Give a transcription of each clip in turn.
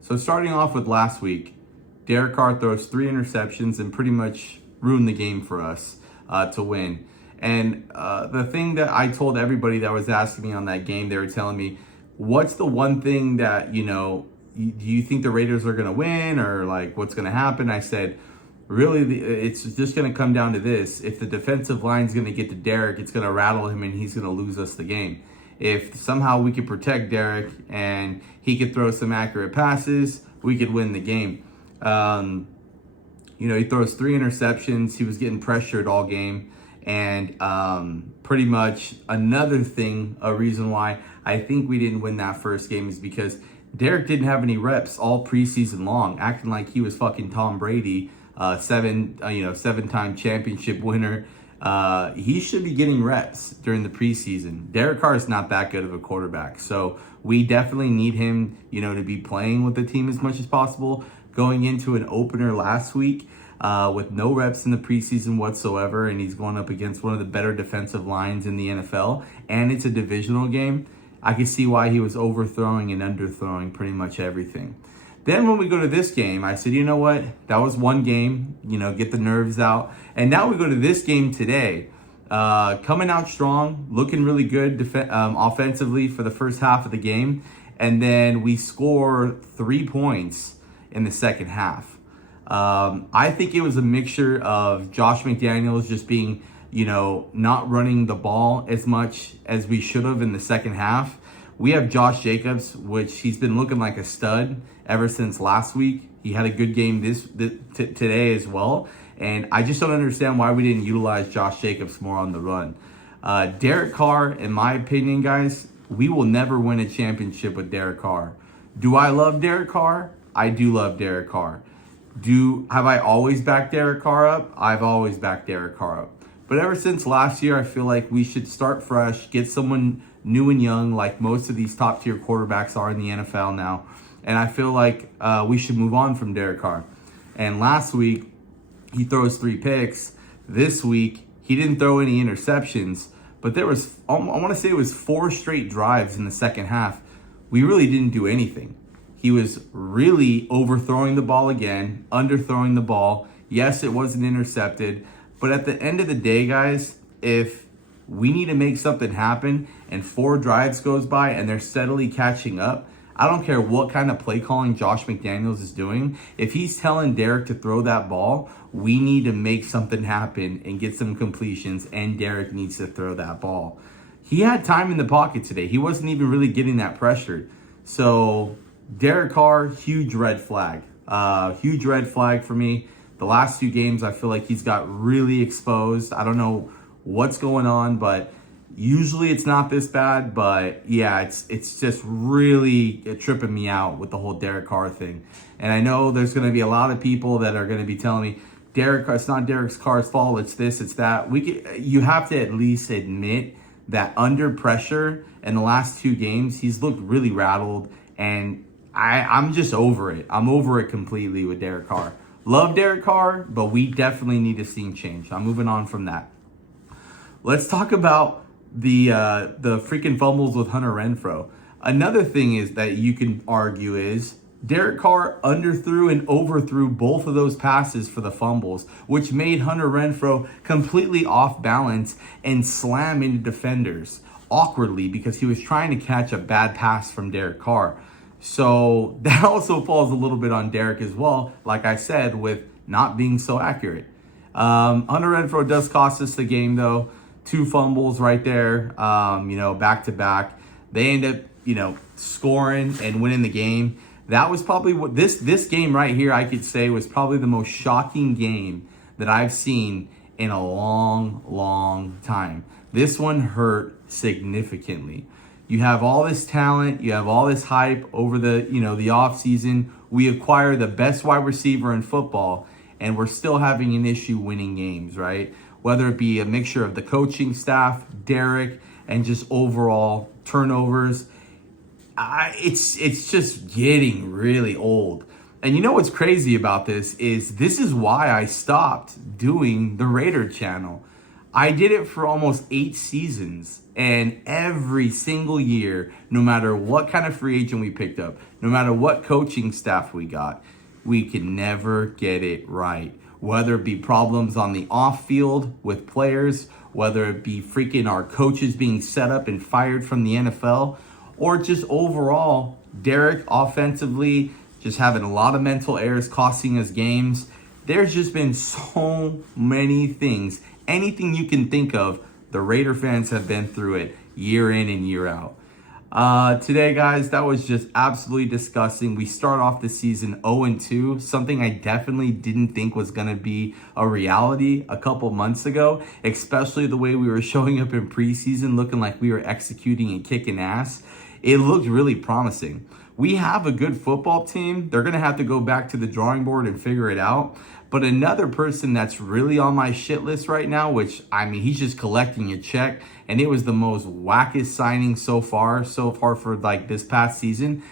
So starting off with last week, Derek Carr throws 3 interceptions and pretty much ruined the game for us to win. And the thing that I told everybody that was asking me on that game, they were telling me, what's the one thing that, do you think the Raiders are going to win, or like what's going to happen? I said, really, it's just going to come down to this. If the defensive line is going to get to Derek, it's going to rattle him and he's going to lose us the game. If somehow we could protect Derek and he could throw some accurate passes, we could win the game. He throws 3 interceptions. He was getting pressured all game. And pretty much another thing, a reason why I think we didn't win that first game is because Derek didn't have any reps all preseason long, acting like he was fucking Tom Brady, seven-time championship winner. He should be getting reps during the preseason. Derek Carr is not that good of a quarterback. So we definitely need him, to be playing with the team as much as possible. Going into an opener last week with no reps in the preseason whatsoever, and he's going up against one of the better defensive lines in the NFL, and it's a divisional game, I can see why he was overthrowing and underthrowing pretty much everything. Then when we go to this game, I said, you know what? That was one game, get the nerves out. And now we go to this game today, coming out strong, looking really good offensively for the first half of the game. And then we score 3 points in the second half. I think it was a mixture of Josh McDaniels just being, not running the ball as much as we should have in the second half. We have Josh Jacobs, which he's been looking like a stud ever since last week. He had a good game today as well. And I just don't understand why we didn't utilize Josh Jacobs more on the run. Derek Carr, in my opinion, guys, we will never win a championship with Derek Carr. Do I love Derek Carr? I do love Derek Carr. Have I always backed Derek Carr up? I've always backed Derek Carr up. But ever since last year, I feel like we should start fresh, get someone new and young, like most of these top tier quarterbacks are in the NFL now. And I feel like we should move on from Derek Carr. And last week, he throws 3 picks. This week, he didn't throw any interceptions. But there was, I want to say it was 4 straight drives in the second half. We really didn't do anything. He was really overthrowing the ball again, underthrowing the ball. Yes, it wasn't intercepted. But at the end of the day, guys, if we need to make something happen and 4 drives goes by and they're steadily catching up, I don't care what kind of play calling Josh McDaniels is doing. If he's telling Derek to throw that ball, we need to make something happen and get some completions, and Derek needs to throw that ball. He had time in the pocket today. He wasn't even really getting that pressured. So Derek Carr, huge red flag. Huge red flag for me. The last 2 games, I feel like he's got really exposed. I don't know what's going on, but usually it's not this bad. But yeah, it's just really tripping me out with the whole Derek Carr thing. And I know there's going to be a lot of people that are going to be telling me, Derek Carr, it's not Derek Carr's fault. It's this, it's that. You have to at least admit that under pressure in the last 2 games, he's looked really rattled. And I'm just over it. I'm over it completely with Derek Carr. Love Derek Carr, but we definitely need to see change. I'm moving on from that. Let's talk about the freaking fumbles with Hunter Renfrow. Another thing is that you can argue is Derek Carr underthrew and overthrew both of those passes for the fumbles, which made Hunter Renfrow completely off balance and slam into defenders awkwardly because he was trying to catch a bad pass from Derek Carr. So that also falls a little bit on Derek as well, like I said, with not being so accurate. Hunter Renfrow does cost us the game, though. 2 fumbles right there, back to back. They end up, scoring and winning the game. That was probably what this game right here, I could say, was probably the most shocking game that I've seen in a long, long time. This one hurt significantly. You have all this talent, you have all this hype over the offseason. We acquire the best wide receiver in football, and we're still having an issue winning games, right? Whether it be a mixture of the coaching staff, Derek, and just overall turnovers. It's just getting really old. And you know what's crazy about this is why I stopped doing the Raider channel. I did it for almost 8 seasons, and every single year, no matter what kind of free agent we picked up, no matter what coaching staff we got, we could never get it right. Whether it be problems on the off field with players, whether it be freaking our coaches being set up and fired from the NFL, or just overall, Derek offensively just having a lot of mental errors costing us games. There's just been so many things. Anything you can think of, the Raider fans have been through it year in and year out. Today, guys, that was just absolutely disgusting. We start off the season 0-2, something I definitely didn't think was going to be a reality a couple months ago, especially the way we were showing up in preseason, looking like we were executing and kicking ass. It looked really promising. We have a good football team. They're going to have to go back to the drawing board and figure it out. But another person that's really on my shit list right now, which, I mean, he's just collecting a check, and it was the most wackest signing so far for like this past season,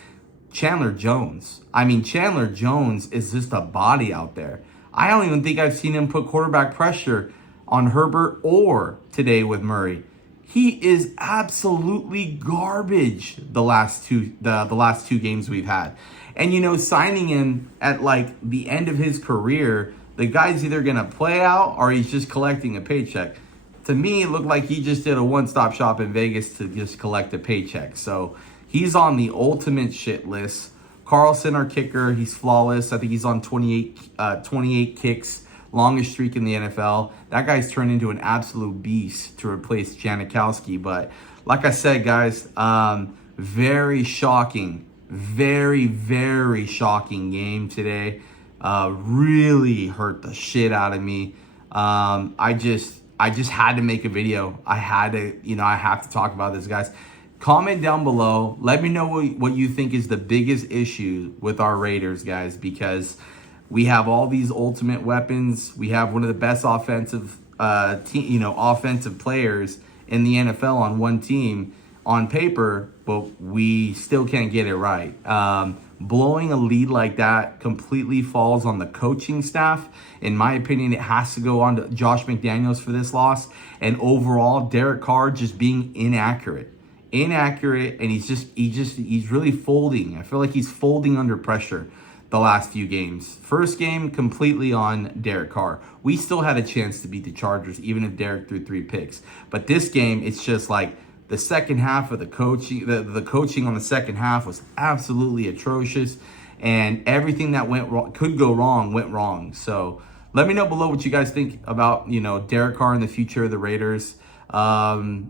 Chandler Jones. I mean, Chandler Jones is just a body out there. I don't even think I've seen him put quarterback pressure on Herbert or today with Murray. He is absolutely garbage the last two games we've had. And, you know, signing him at like the end of his career, the guy's either going to play out or he's just collecting a paycheck. To me, it looked like he just did a one-stop shop in Vegas to just collect a paycheck. So he's on the ultimate shit list. Carlson, our kicker, he's flawless. I think he's on 28 kicks, longest streak in the NFL. That guy's turned into an absolute beast to replace Janikowski. But like I said, guys, very shocking. Very, very shocking game today. Really hurt the shit out of me. I just had to make a video. I have to talk about this, guys. Comment down below. Let me know what you think is the biggest issue with our Raiders, guys, because we have all these ultimate weapons. We have one of the best offensive players in the NFL on one team on paper, but we still can't get it right. Blowing a lead like that completely falls on the coaching staff. In my opinion, it has to go on to Josh McDaniels for this loss. And overall, Derek Carr just being inaccurate, and he's really folding. I feel like he's folding under pressure the last few games. First game, completely on Derek Carr. We still had a chance to beat the Chargers, even if Derek threw 3 picks. But this game, it's just like, the second half of the coaching, the coaching on the second half was absolutely atrocious, and everything that could go wrong went wrong. So let me know below what you guys think about, Derek Carr in the future of the Raiders. I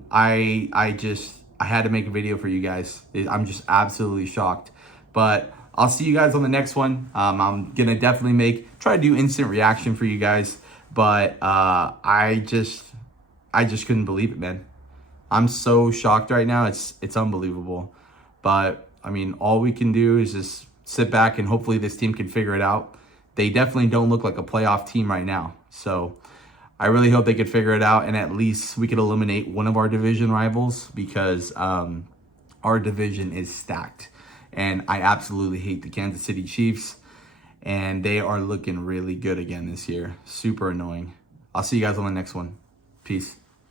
had to make a video for you guys. I'm just absolutely shocked. But I'll see you guys on the next one. I'm gonna definitely try to do instant reaction for you guys. But I just couldn't believe it, man. I'm so shocked right now. It's unbelievable. But, I mean, all we can do is just sit back and hopefully this team can figure it out. They definitely don't look like a playoff team right now. So I really hope they could figure it out, and at least we could eliminate one of our division rivals, because our division is stacked. And I absolutely hate the Kansas City Chiefs, and they are looking really good again this year. Super annoying. I'll see you guys on the next one. Peace.